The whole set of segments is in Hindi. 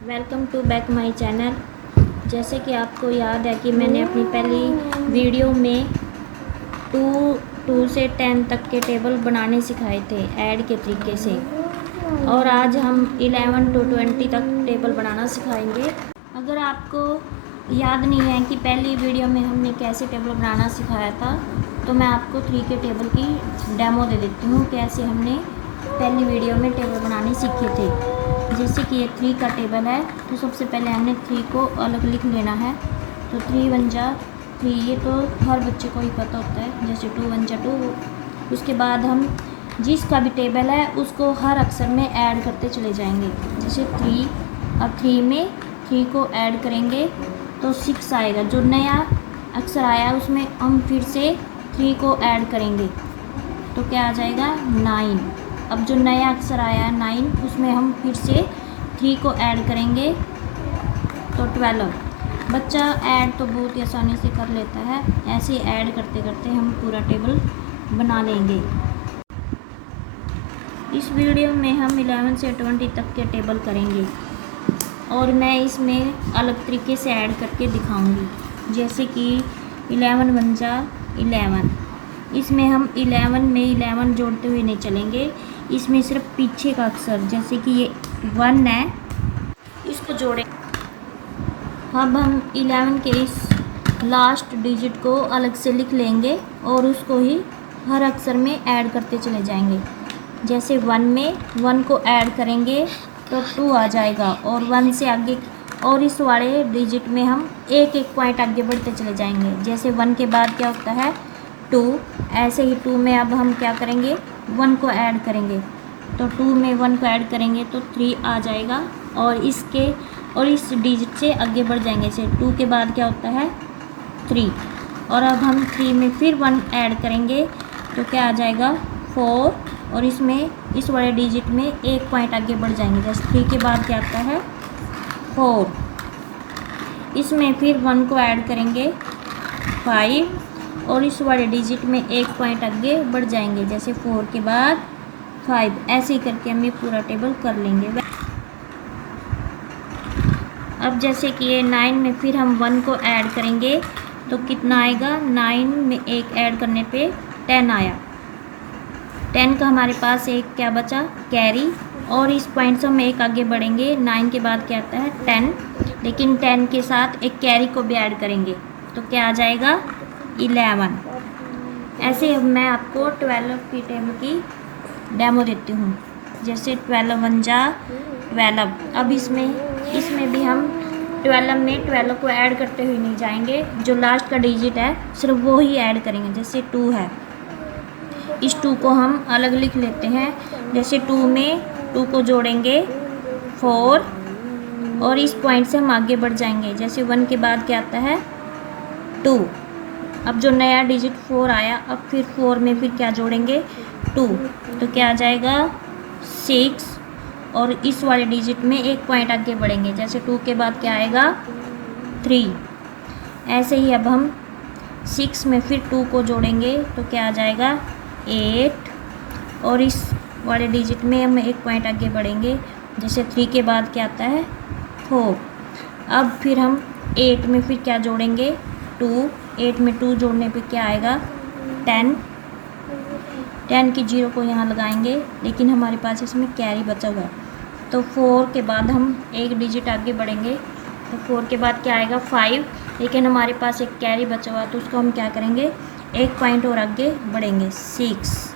Welcome to back my channel. जैसे कि आपको याद है कि मैंने अपनी पहली वीडियो में टू से 10 तक के टेबल बनाने सिखाए थे ऐड के तरीके से, और आज हम 11 to 20 तक टेबल बनाना सिखाएंगे। अगर आपको याद नहीं है कि पहली वीडियो में हमने कैसे टेबल बनाना सिखाया था, तो मैं आपको 3 के टेबल की डेमो दे देती हूँ कैसे हमने पहली वीडियो में टेबल बनाने सीखे थे। जैसे कि ये 3 का टेबल है, तो सबसे पहले हमने 3 को अलग लिख लेना है। तो 3 1 जा 3, ये तो हर बच्चे को ही पता होता है। जैसे 2 1 जा 2। उसके बाद हम जिसका भी टेबल है उसको हर अक्षर में ऐड करते चले जाएंगे। जैसे 3, अब 3 में 3 को ऐड करेंगे तो 6 आएगा। जो नया अक्षर आया उसमें हम फिर से 3 को ऐड करेंगे तो क्या आ जाएगा 9। अब जो नया अक्षर आया है 9, उसमें हम फिर से 3 को ऐड करेंगे तो 12। बच्चा ऐड तो बहुत ही आसानी से कर लेता है। ऐसे ऐड करते करते हम पूरा टेबल बना लेंगे। इस वीडियो में हम 11 से 20 तक के टेबल करेंगे और मैं इसमें अलग तरीके से ऐड करके दिखाऊंगी। जैसे कि 11 1 जा 11। इसमें हम 11 में 11 जोड़ते हुए नहीं चलेंगे, इसमें सिर्फ पीछे का अक्षर, जैसे कि ये 1 है, इसको जोड़ें। अब हम 11 के इस लास्ट डिजिट को अलग से लिख लेंगे और उसको ही हर अक्षर में ऐड करते चले जाएंगे। जैसे 1 में 1 को ऐड करेंगे तो 2 आ जाएगा, और 1 से आगे और इस वाले डिजिट में हम एक एक पॉइंट आगे बढ़ते चले जाएंगे। जैसे 1 के बाद क्या होता है 2, ऐसे ही 2 में अब हम क्या करेंगे 1 को ऐड करेंगे। तो 2 में 1 को ऐड करेंगे तो 3 आ जाएगा, और इस डिजिट से आगे बढ़ जाएंगे। जैसे 2 के बाद क्या होता है 3, और अब हम 3 में फिर 1 ऐड करेंगे तो क्या आ जाएगा 4, और इसमें इस वाले डिजिट में एक पॉइंट आगे बढ़ जाएंगे। जैसे 3 के बाद क्या आता है 4, इसमें फिर 1 को ऐड करेंगे 5, और इस वाले डिजिट में एक पॉइंट आगे बढ़ जाएंगे। जैसे 4 के बाद 5, ऐसे ही करके हम ये पूरा टेबल कर लेंगे। अब जैसे कि ये 9 में फिर हम 1 को ऐड करेंगे तो कितना आएगा 9 में एक ऐड करने पे 10 आया। 10 का हमारे पास एक क्या बचा कैरी, और इस पॉइंट से हम एक आगे बढ़ेंगे। 9 के बाद क्या आता है 10, लेकिन 10 के साथ एक कैरी को भी ऐड करेंगे तो क्या आ जाएगा 11। ऐसे अब मैं आपको 12 की टेबल की डेमो देती हूँ। जैसे 12 1 जा 12। अब इसमें भी हम 12 में 12 को ऐड करते हुए नहीं जाएंगे, जो लास्ट का डिजिट है सिर्फ वो ही ऐड करेंगे। जैसे 2 है, इस 2 को हम अलग लिख लेते हैं। जैसे 2 में 2 को जोड़ेंगे 4, और इस पॉइंट से हम आगे बढ़ जाएंगे। जैसे 1 के बाद क्या आता है 2, अब जो नया डिजिट 4 आया, अब फिर 4 में फिर क्या जोड़ेंगे 2, तो क्या आ जाएगा 6, और इस वाले डिजिट में एक पॉइंट आगे बढ़ेंगे। जैसे 2 के बाद क्या आएगा 3। ऐसे ही अब हम 6 में फिर 2 को जोड़ेंगे तो क्या आ जाएगा 8, और इस वाले डिजिट में हम एक पॉइंट आगे बढ़ेंगे। जैसे 3 के बाद क्या आता है 4। अब फिर हम 8 में फिर क्या जोड़ेंगे 2, 8 में 2 जोड़ने पे क्या आएगा 10। 10 की 0 को यहाँ लगाएंगे, लेकिन हमारे पास इसमें कैरी बचा हुआ है। तो 4 के बाद हम एक डिजिट आगे बढ़ेंगे तो 4 के बाद क्या आएगा 5, लेकिन हमारे पास एक कैरी बचा हुआ है तो उसको हम क्या करेंगे एक पॉइंट और आगे बढ़ेंगे 6।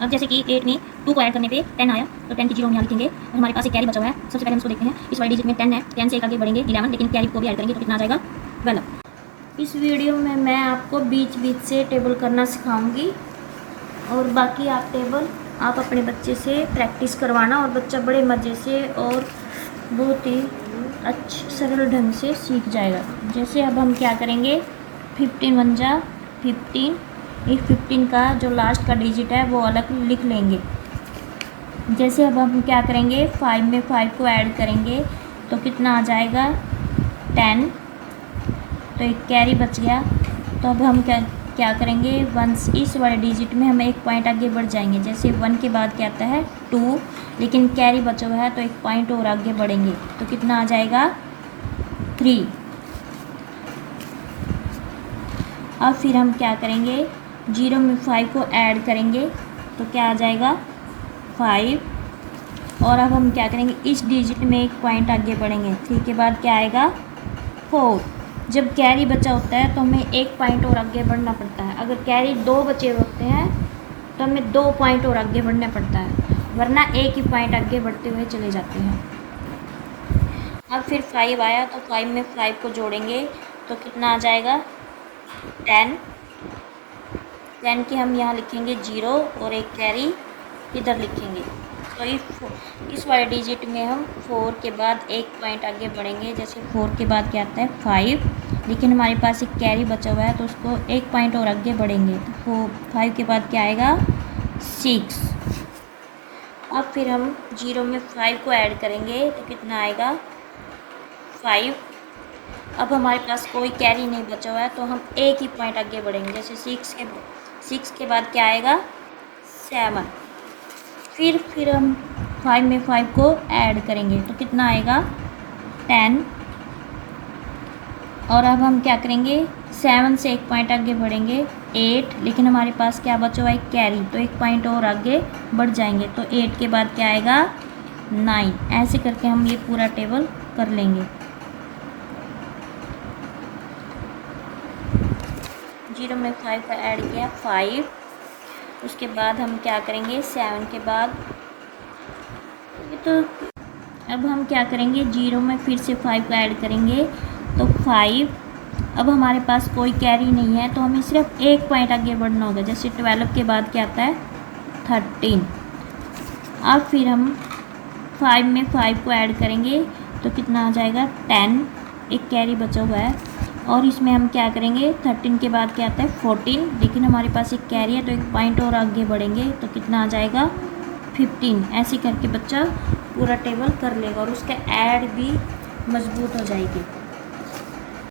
अब जैसे कि 8 में 2 को ऐड करने पे 10 आया तो 10 की 0 हम यहाँ लिखेंगे, और हमारे पास एक कैरी बचा हुआ है। सबसे पहले हम इसको देखते हैं। इस वाले डिजिट में 10 है, 10 से एक आगे बढ़ेंगे 11, लेकिन कैरी को भी ऐड करेंगे तो कितना आ जाएगा 12। इस वीडियो में मैं आपको बीच बीच से टेबल करना सिखाऊंगी, और बाकी आप टेबल आप अपने बच्चे से प्रैक्टिस करवाना, और बच्चा बड़े मज़े से और बहुत ही अच्छे सरल ढंग से सीख जाएगा। जैसे अब हम क्या करेंगे 15 1 जा 15, इस 15 का जो लास्ट का डिजिट है वो अलग लिख लेंगे। जैसे अब हम क्या करेंगे 5 में 5 को ऐड करेंगे तो कितना आ जाएगा 10, तो एक कैरी बच गया। तो अब हम क्या क्या करेंगे, वन इस वाले डिजिट में हम एक पॉइंट आगे बढ़ जाएंगे। जैसे 1 के बाद क्या आता है 2, लेकिन कैरी बचा हुआ है तो एक पॉइंट और आगे बढ़ेंगे तो कितना आ जाएगा 3। अब फिर हम क्या करेंगे, 0 में 5 को ऐड करेंगे तो क्या आ जाएगा 5। और अब हम क्या करेंगे, इस डिजिट में एक पॉइंट आगे बढ़ेंगे। 3 के बाद क्या आएगा 4। जब कैरी बचा होता है तो हमें एक पॉइंट और आगे बढ़ना पड़ता है। अगर कैरी 2 बचे होते हैं तो हमें 2 पॉइंट और आगे बढ़ना पड़ता है, वरना एक ही पॉइंट आगे बढ़ते हुए चले जाते हैं। अब फिर 5 आया तो 5 में 5 को जोड़ेंगे तो कितना आ जाएगा 10। 10 की हम यहाँ लिखेंगे 0 और एक कैरी इधर लिखेंगे। तो इस वाले डिजिट में हम 4 के बाद एक पॉइंट आगे बढ़ेंगे। जैसे 4 के बाद क्या आता है 5, लेकिन हमारे पास एक कैरी बचा हुआ है तो उसको एक पॉइंट और आगे बढ़ेंगे तो 5 के बाद क्या आएगा 6। अब फिर हम 0 में 5 को ऐड करेंगे तो कितना आएगा 5। अब हमारे पास कोई कैरी नहीं बचा हुआ है तो हम एक ही पॉइंट आगे बढ़ेंगे। जैसे 6 के बाद क्या आएगा 7। फिर हम 5 में 5 को ऐड करेंगे तो कितना आएगा 10। और अब हम क्या करेंगे, 7 से एक पॉइंट आगे बढ़ेंगे 8, लेकिन हमारे पास क्या बचा हुआ है कैरी तो एक पॉइंट और आगे बढ़ जाएंगे तो 8 के बाद क्या आएगा 9। ऐसे करके हम ये पूरा टेबल कर लेंगे। 0 में 5 का ऐड किया 5, उसके बाद हम क्या करेंगे 7 के बाद तो अब हम क्या करेंगे 0 में फिर से 5 का ऐड करेंगे तो 5। अब हमारे पास कोई कैरी नहीं है तो हमें सिर्फ एक पॉइंट आगे बढ़ना होगा। जैसे 12 के बाद क्या आता है 13। अब फिर हम 5 में 5 को ऐड करेंगे तो कितना आ जाएगा 10, एक कैरी बचा हुआ है। और इसमें हम क्या करेंगे 13 के बाद क्या आता है 14, लेकिन हमारे पास एक कैरी है तो एक पॉइंट और आगे बढ़ेंगे तो कितना आ जाएगा 15। ऐसे करके बच्चा पूरा टेबल कर लेगा और उसका ऐड भी मजबूत हो जाएगी।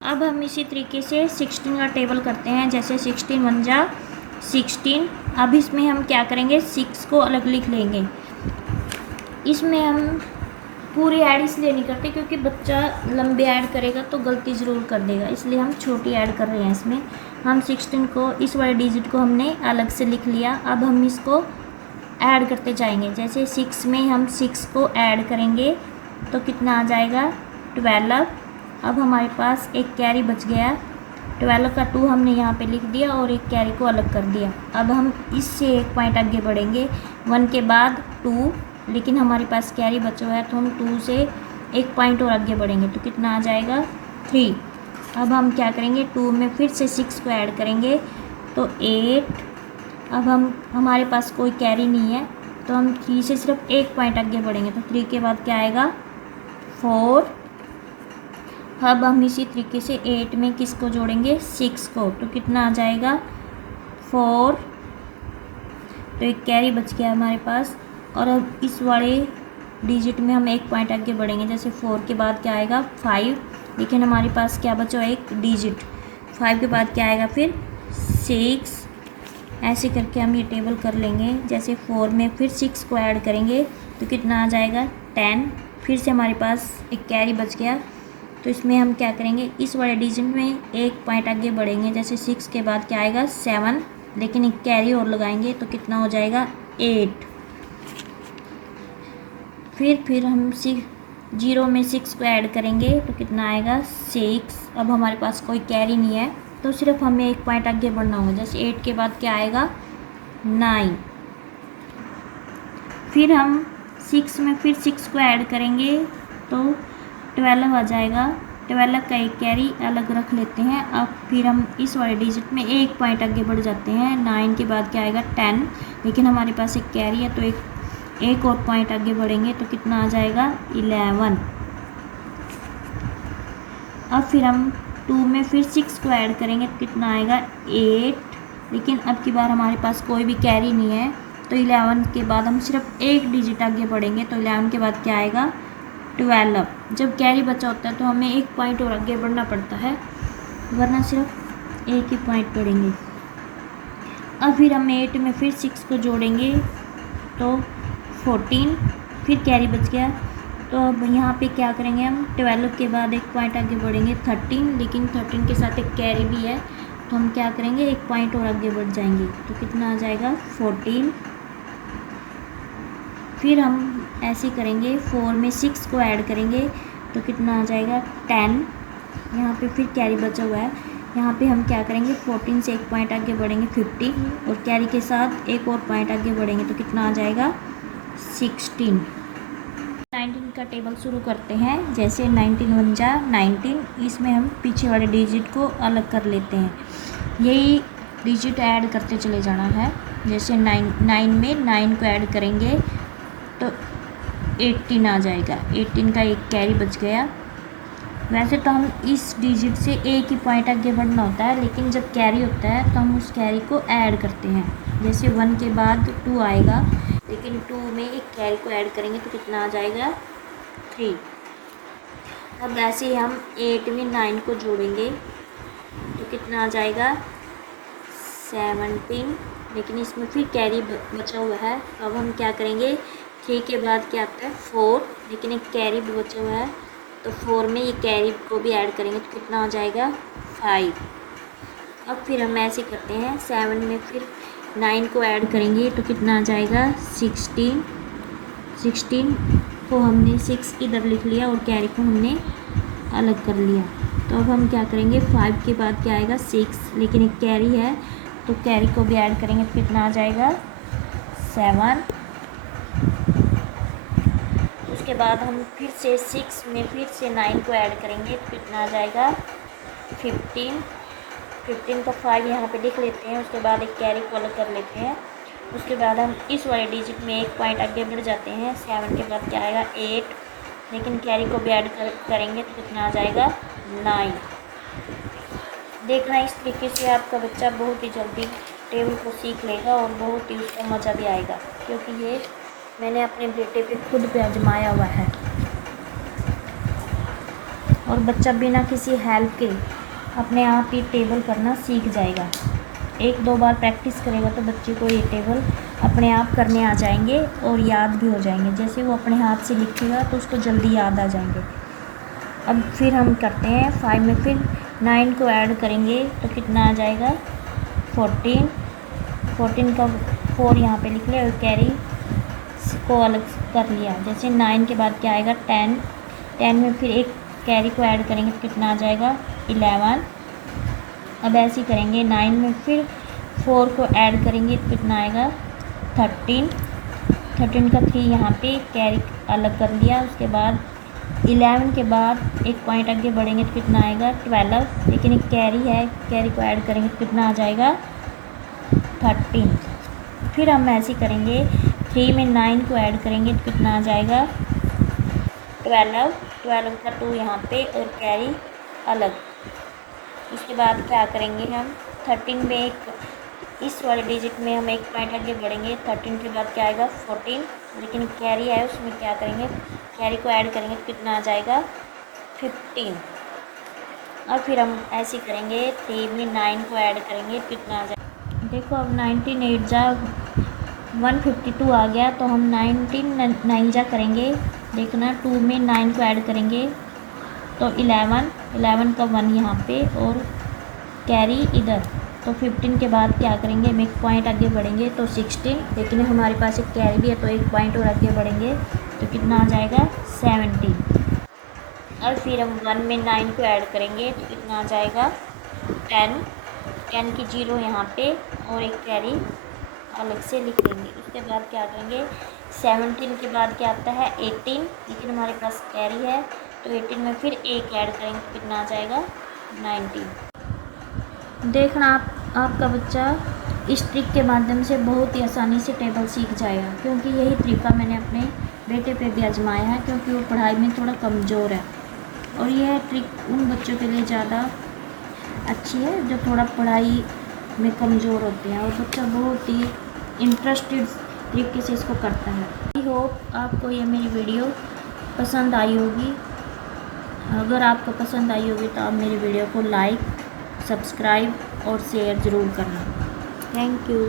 अब हम इसी तरीके से 16 का टेबल करते हैं। जैसे 16 1 जा 16। अब इसमें हम क्या करेंगे 6 को अलग लिख लेंगे। इसमें हम पूरी ऐड इसलिए नहीं करते क्योंकि बच्चा लंबे ऐड करेगा तो गलती ज़रूर कर देगा, इसलिए हम छोटी ऐड कर रहे हैं। इसमें हम 16 को इस वाले डिजिट को हमने अलग से लिख लिया। अब हम इसको ऐड करते जाएंगे। जैसे 6 में हम 6 को ऐड करेंगे तो कितना आ जाएगा 12। अब हमारे पास एक कैरी बच गया, 12 का 2 हमने यहाँ पे लिख दिया और एक कैरी को अलग कर दिया। अब हम इससे एक पॉइंट आगे बढ़ेंगे 1 के बाद 2, लेकिन हमारे पास कैरी बचा हुआ है तो हम 2 से एक पॉइंट और आगे बढ़ेंगे तो कितना आ जाएगा 3। अब हम क्या करेंगे 2 में फिर से 6 को ऐड करेंगे तो 8। अब हमारे पास कोई कैरी नहीं है तो हम 3 से सिर्फ एक पॉइंट आगे बढ़ेंगे तो 3 के बाद क्या आएगा 4। अब हम इसी तरीके से 8 में किसको जोड़ेंगे 6 को तो कितना आ जाएगा 4। तो एक कैरी बच गया हमारे पास। और अब इस वाले डिजिट में हम एक पॉइंट आगे बढ़ेंगे। जैसे 4 के बाद क्या आएगा 5, लेकिन हमारे पास क्या बचा एक डिजिट। 5 के बाद क्या आएगा फिर 6। ऐसे करके हम ये टेबल कर लेंगे। जैसे 4 में फिर 6 को ऐड करेंगे तो कितना आ जाएगा 10। फिर से हमारे पास एक कैरी बच गया तो इसमें हम क्या करेंगे इस वाले डिजिट में एक पॉइंट आगे बढ़ेंगे। जैसे 6 के बाद क्या आएगा 7, लेकिन एक कैरी और लगाएंगे तो कितना हो जाएगा 8। फिर हम 0 में 6 को ऐड करेंगे तो कितना आएगा 6। अब हमारे पास कोई कैरी नहीं है तो सिर्फ हमें एक पॉइंट आगे बढ़ना होगा। जैसे 8 के बाद क्या आएगा 9। फिर हम 6 में फिर 6 को ऐड करेंगे तो 12 आ जाएगा। 12 का एक कैरी अलग रख लेते हैं। अब फिर हम इस वाले डिजिट में एक पॉइंट आगे बढ़ जाते हैं। 9 के बाद क्या आएगा 10, लेकिन हमारे पास एक कैरी है तो एक और पॉइंट आगे बढ़ेंगे तो कितना आ जाएगा 11। अब फिर हम 2 में फिर 6 को ऐड करेंगे तो कितना आएगा 8, लेकिन अब की बार हमारे पास कोई भी कैरी नहीं है तो 11 के बाद हम सिर्फ एक डिजिट आगे बढ़ेंगे तो 11 के बाद क्या आएगा 12। जब कैरी बचा होता है तो हमें एक पॉइंट और आगे बढ़ना पड़ता है, वरना सिर्फ एक ही पॉइंट बढ़ेंगे। अब फिर हम 8 में फिर 6 को जोड़ेंगे तो 14, फिर कैरी बच गया। तो अब यहाँ पे क्या करेंगे, हम 12 के बाद एक पॉइंट आगे बढ़ेंगे 13, लेकिन 13 के साथ एक कैरी भी है, तो हम क्या करेंगे, एक पॉइंट और आगे बढ़ जाएंगे। तो कितना आ जाएगा 14। फिर हम ऐसे करेंगे, 4 में 6 को ऐड करेंगे तो कितना आ जाएगा 10। यहाँ पे फिर कैरी बचा हुआ है, यहाँ पे हम क्या करेंगे, 14 से एक पॉइंट आगे बढ़ेंगे 15, और कैरी के साथ एक और पॉइंट आगे बढ़ेंगे तो कितना आ जाएगा 16। 19 का टेबल शुरू करते हैं। जैसे 19 1 जा 19, इसमें हम पीछे वाले डिजिट को अलग कर लेते हैं, यही डिजिट ऐड करते चले जाना है। जैसे 9 में 9 को ऐड करेंगे तो 18 आ जाएगा, 18 का एक कैरी बच गया। वैसे तो हम इस डिजिट से एक ही पॉइंट आगे बढ़ना होता है, लेकिन जब कैरी होता है तो हम उस कैरी को ऐड करते हैं। जैसे 1 के बाद 2 आएगा, लेकिन 2 में एक कैरी को ऐड करेंगे तो कितना आ जाएगा 3। अब ऐसे ही हम 8 में 9 को जोड़ेंगे तो कितना आ जाएगा 17, लेकिन इसमें फिर कैरी बचा हुआ है। तो अब हम क्या करेंगे, 3 के बाद क्या आता है 4, लेकिन एक कैरी भी बचा हुआ है, तो 4 में ये कैरी को भी ऐड करेंगे तो कितना आ जाएगा 5। अब फिर हम ऐसे करते हैं, 7 में फिर 9 को ऐड करेंगे तो कितना आ जाएगा 16। 16 को हमने 6 इधर लिख लिया और कैरी को हमने अलग कर लिया। तो अब हम क्या करेंगे, 5 के बाद क्या आएगा 6, लेकिन एक कैरी है तो कैरी को भी ऐड करेंगे तो कितना आ जाएगा 7। उसके बाद हम फिर से 6 में फिर से 9 को ऐड करेंगे तो कितना आ जाएगा 15। 15 का 5 यहाँ पे लिख लेते हैं, उसके बाद एक कैरी को अलग कर लेते हैं। उसके बाद हम इस वाले डिजिट में एक पॉइंट आगे बढ़ जाते हैं। 7 के बाद क्या आएगा 8, लेकिन कैरी को भी ऐड करेंगे तो कितना आ जाएगा 9। देखना इस तरीके से आपका बच्चा बहुत ही जल्दी टेबल को सीख लेगा और बहुत ही उसको मज़ा भी आएगा, क्योंकि ये मैंने अपने बेटे पे खुद पे आजमाया हुआ है। और बच्चा बिना किसी हेल्प के अपने आप ही टेबल करना सीख जाएगा। 1-2 बार प्रैक्टिस करेगा तो बच्चे को ये टेबल अपने आप करने आ जाएंगे और याद भी हो जाएंगे। जैसे वो अपने हाथ से लिखेगा तो उसको जल्दी याद आ जाएंगे। अब फिर हम करते हैं, 5 में फिर 9 को ऐड करेंगे तो कितना आ जाएगा 14। 14 का 4 यहाँ पे लिख लिया और कैरी को अलग कर लिया। जैसे 9 के बाद क्या आएगा 10। 10 में फिर एक कैरी को ऐड करेंगे तो कितना आ जाएगा 11। अब ऐसे ही करेंगे, 9 में फिर 4 को ऐड करेंगे तो कितना आएगा 13। 13 का 3 यहाँ पे कैरी अलग कर लिया। उसके बाद 11 के बाद एक पॉइंट आगे बढ़ेंगे तो कितना आएगा 12, लेकिन एक कैरी है, कैरी को ऐड करेंगे तो कितना आ जाएगा 13। फिर हम ऐसे करेंगे, 3 में 9 को ऐड करेंगे तो कितना आ जाएगा 12। 12 का 2 यहाँ पे और कैरी अलग। उसके बाद क्या करेंगे, हम 13 में एक इस वाले डिजिट में हम एक पॉइंट आगे बढ़ेंगे। 13 के बाद क्या आएगा 14, लेकिन कैरी है उसमें क्या करेंगे, कैरी को ऐड करेंगे तो कितना आ जाएगा 15। और फिर हम ऐसे करेंगे, 3 में 9 को ऐड करेंगे तो कितना आ जाएगा, देखो अब 19 8 जा 152 आ गया। तो हम 19 9 जा करेंगे, देखना 2 में 9 को ऐड करेंगे तो 11 का 1 यहाँ पे और कैरी इधर। तो 15 के बाद क्या करेंगे, हम एक पॉइंट आगे बढ़ेंगे तो 16, लेकिन हमारे पास एक कैरी भी है तो एक पॉइंट और आगे बढ़ेंगे तो कितना आ जाएगा 17। और फिर हम 1 में 9 को ऐड करेंगे तो कितना आ जाएगा 10। 10 की 0 यहाँ पे और एक कैरी अलग से लिख लेंगे। उसके बाद क्या करेंगे, 17 के बाद क्या आता है 18, लेकिन हमारे पास कैरी है तो 18 में फिर एक ऐड करेंगे तो कितना आ जाएगा 19। देखना आपका बच्चा इस ट्रिक के माध्यम से बहुत ही आसानी से टेबल सीख जाएगा, क्योंकि यही तरीका मैंने अपने बेटे पे भी आजमाया है, क्योंकि वो पढ़ाई में थोड़ा कमज़ोर है। और यह ट्रिक उन बच्चों के लिए ज़्यादा अच्छी है जो थोड़ा पढ़ाई में कमज़ोर होते हैं और बच्चा बहुत ही इंटरेस्टेड तरीके से इसको करता है। आई होप आपको ये मेरी वीडियो पसंद आई होगी। अगर आपको पसंद आई होगी तो आप मेरी वीडियो को लाइक, सब्सक्राइब और शेयर ज़रूर करना। Thank you.